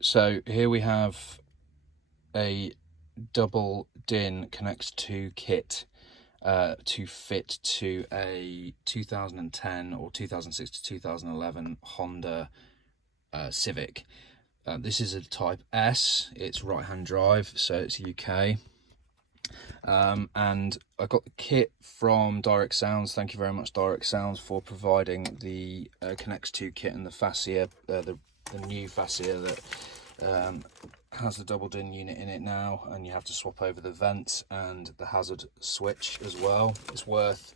So here we have a double DIN Connects2 kit to fit to a 2010 or 2006 to 2011 Honda Civic. This is a Type S, it's right-hand drive, so it's UK. And I got the kit from Direct Sounds. Thank you very much, Direct Sounds, for providing the Connects2 kit and the fascia, the new fascia that has the double DIN unit in it now, and you have to swap over the vents and the hazard switch as well. It's worth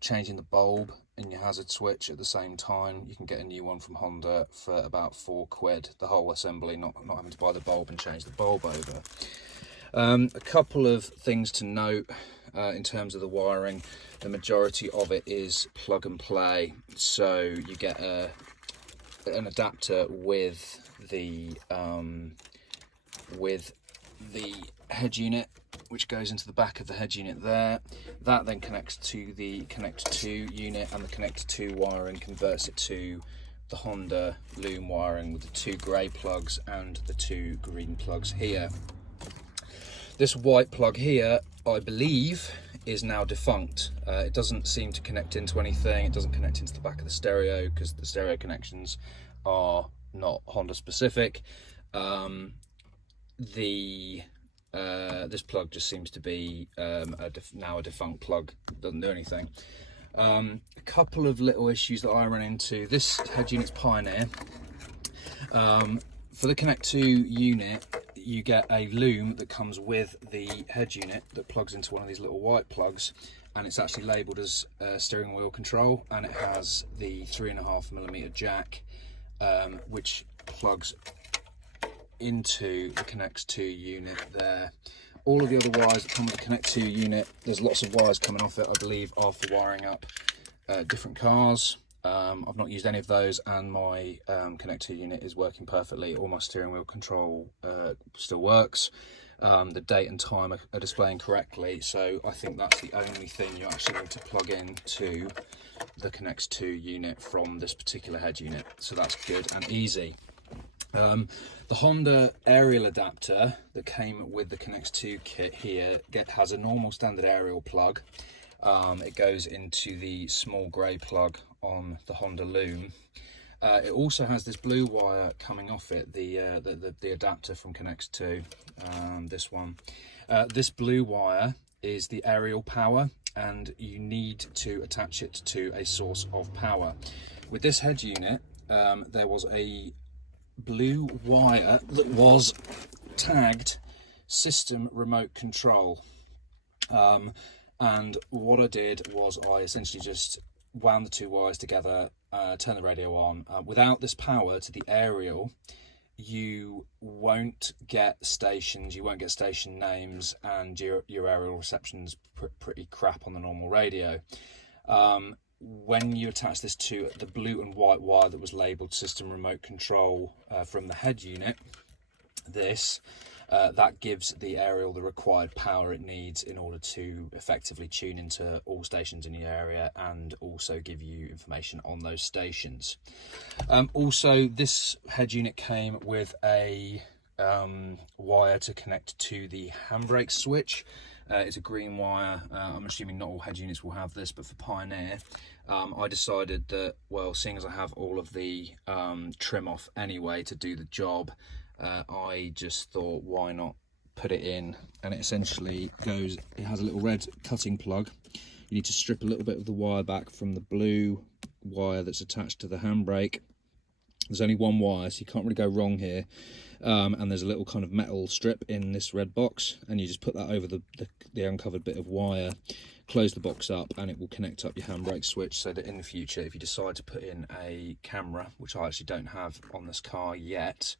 changing the bulb in your hazard switch at the same time. You can get a new one from Honda for about £4, the whole assembly, not having to buy the bulb and change the bulb over. A couple of things to note in terms of the wiring. The majority of it is plug and play, so you get an adapter with the head unit, which goes into the back of the head unit there. That then connects to the Connect2 unit, and the Connect2 wiring converts it to the Honda loom wiring with the 2 grey plugs and the 2 green plugs here. This white plug here, I believe, is now defunct. It doesn't seem to connect into anything. It doesn't connect into the back of the stereo because the stereo connections are not Honda specific. This plug just seems to be now a defunct plug. It doesn't do anything. A couple of little issues that I ran into. This head unit's Pioneer. For the Connect2 unit, you get a loom that comes with the head unit that plugs into one of these little white plugs, and it's actually labelled as steering wheel control, and it has the 3.5mm jack, which plugs into the Connect2 unit there. All of the other wires that come with the Connect2 unit, there's lots of wires coming off it, I believe, are for wiring up different cars. I've not used any of those, and my Connect2 unit is working perfectly. All my steering wheel control still works. The date and time are displaying correctly, so I think that's the only thing you actually need to plug in to the Connect2 unit from this particular head unit, so that's good and easy. The Honda aerial adapter that came with the Connect2 kit here has a normal standard aerial plug. It goes into the small grey plug on the Honda loom. It also has this blue wire coming off it, the adapter from Connects2, this one. This blue wire is the aerial power, and you need to attach it to a source of power. With this head unit, there was a blue wire that was tagged system remote control. And what I did was I essentially just wound the 2 wires together, turned the radio on. Without this power to the aerial, you won't get stations, you won't get station names, and your aerial reception's pretty crap on the normal radio. When you attach this to the blue and white wire that was labelled system remote control from the head unit, that gives the aerial the required power it needs in order to effectively tune into all stations in the area and also give you information on those stations. Also, this head unit came with a wire to connect to the handbrake switch. It's a green wire. I'm assuming not all head units will have this, but for Pioneer, I decided that, well, seeing as I have all of the trim off anyway to do the job, I just thought, why not put it in? And it essentially goes, it has a little red cutting plug. You need to strip a little bit of the wire back from the blue wire that's attached to the handbrake. There's only one wire, so you can't really go wrong here. And there's a little kind of metal strip in this red box, and you just put that over the uncovered bit of wire, close the box up, and it will connect up your handbrake switch, so that in the future, if you decide to put in a camera, which I actually don't have on this car yet,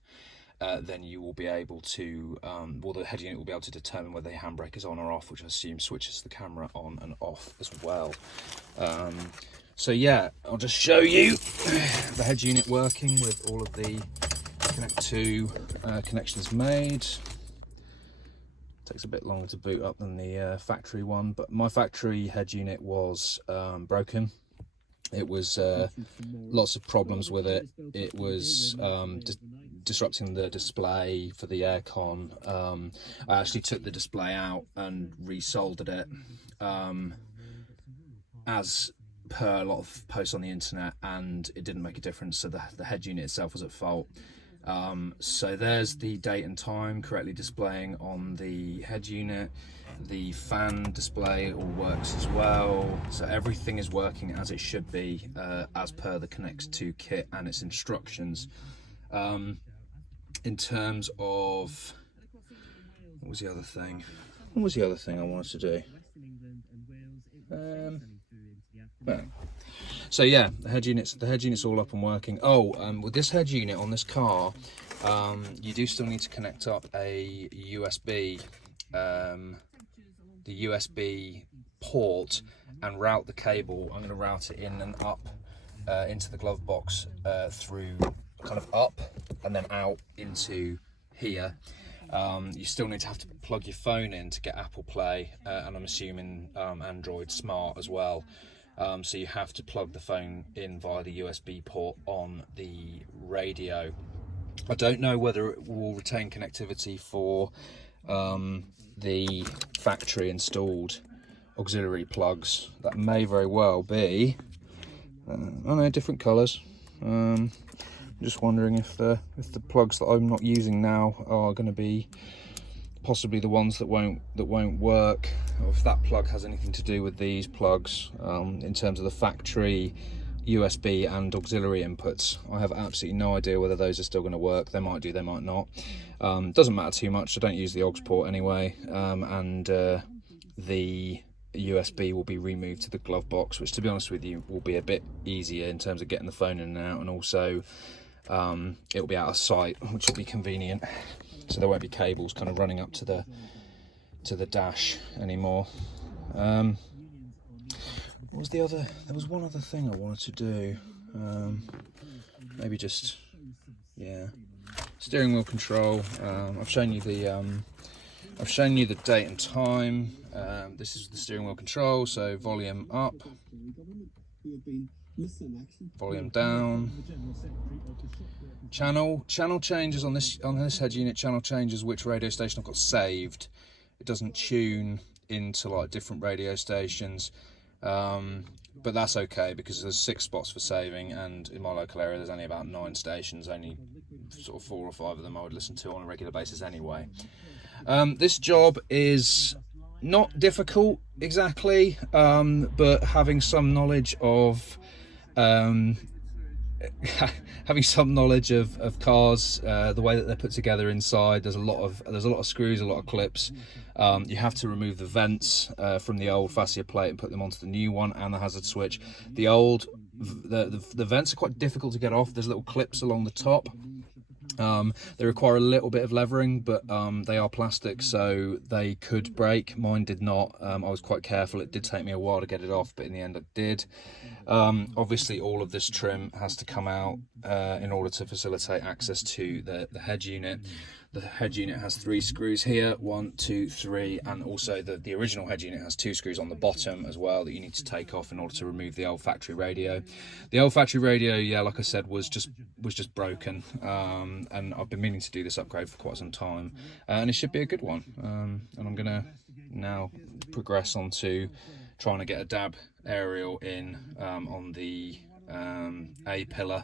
then you will be able to, the head unit will be able to determine whether the handbrake is on or off, which I assume switches the camera on and off as well. So yeah, I'll just show you the head unit working with all of the Connect2 connections made. Takes a bit longer to boot up than the factory one, but my factory head unit was broken. It was lots of problems with it. It was just disrupting the display for the aircon. I actually took the display out and resoldered it, as per a lot of posts on the internet, and it didn't make a difference, so the head unit itself was at fault. So there's the date and time correctly displaying on the head unit. The fan display all works as well, so everything is working as it should be, as per the Connects2 kit and its instructions. In terms of, what was the other thing I wanted to do? So yeah, the head unit's all up and working. With this head unit on this car, you do still need to connect up a USB, the USB port, and route the cable. I'm going to route it in and up into the glove box, through kind of up and then out into here. You still need to have to plug your phone in to get Apple Play, and I'm assuming Android Smart as well. So you have to plug the phone in via the USB port on the radio. I don't know whether it will retain connectivity for the factory installed auxiliary plugs. That may very well be. I know, different colours. I'm just wondering if the plugs that I'm not using now are going to be possibly the ones that won't work, or if that plug has anything to do with these plugs, in terms of the factory USB and auxiliary inputs. I have absolutely no idea whether those are still going to work. They might do, they might not. Doesn't matter too much. I don't use the aux port anyway, and the USB will be removed to the glove box, which, to be honest with you, will be a bit easier in terms of getting the phone in and out, and also it will be out of sight, which will be convenient, so there won't be cables kind of running up to the dash anymore. What was the other? There was one other thing I wanted to do. Maybe just, yeah, steering wheel control. I've shown you the date and time. This is the steering wheel control. So volume up, volume down. Channel changes on this head unit. Channel changes which radio station I've got saved. It doesn't tune into like different radio stations. But that's okay, because there's 6 spots for saving, and in my local area there's only about 9 stations, only sort of 4 or 5 of them I would listen to on a regular basis anyway. This job is not difficult exactly, but having some knowledge of cars, the way that they're put together inside, there's a lot of screws, a lot of clips. You have to remove the vents from the old fascia plate and put them onto the new one, and the hazard switch. The vents are quite difficult to get off. There's little clips along the top. They require a little bit of levering, but they are plastic, so they could break. Mine did not. I was quite careful. It did take me a while to get it off, but in the end I did. Obviously all of this trim has to come out in order to facilitate access to the head unit. The head unit has 3 screws here, 1, 2, 3, and also the original head unit has 2 screws on the bottom as well that you need to take off in order to remove the old factory radio. The old factory radio, yeah, like I said, was just broken, and I've been meaning to do this upgrade for quite some time, and it should be a good one. And I'm gonna now progress on to trying to get a dab aerial in on the A pillar,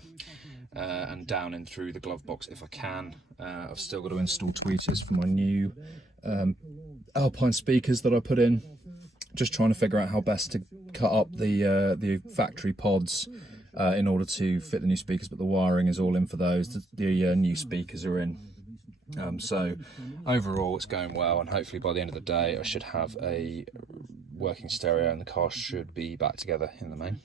and down in through the glove box if I can. I've still got to install tweeters for my new Alpine speakers that I put in. Just trying to figure out how best to cut up the factory pods in order to fit the new speakers, but the wiring is all in for those. The new speakers are in. So overall it's going well, and hopefully by the end of the day I should have a working stereo and the car should be back together in the main.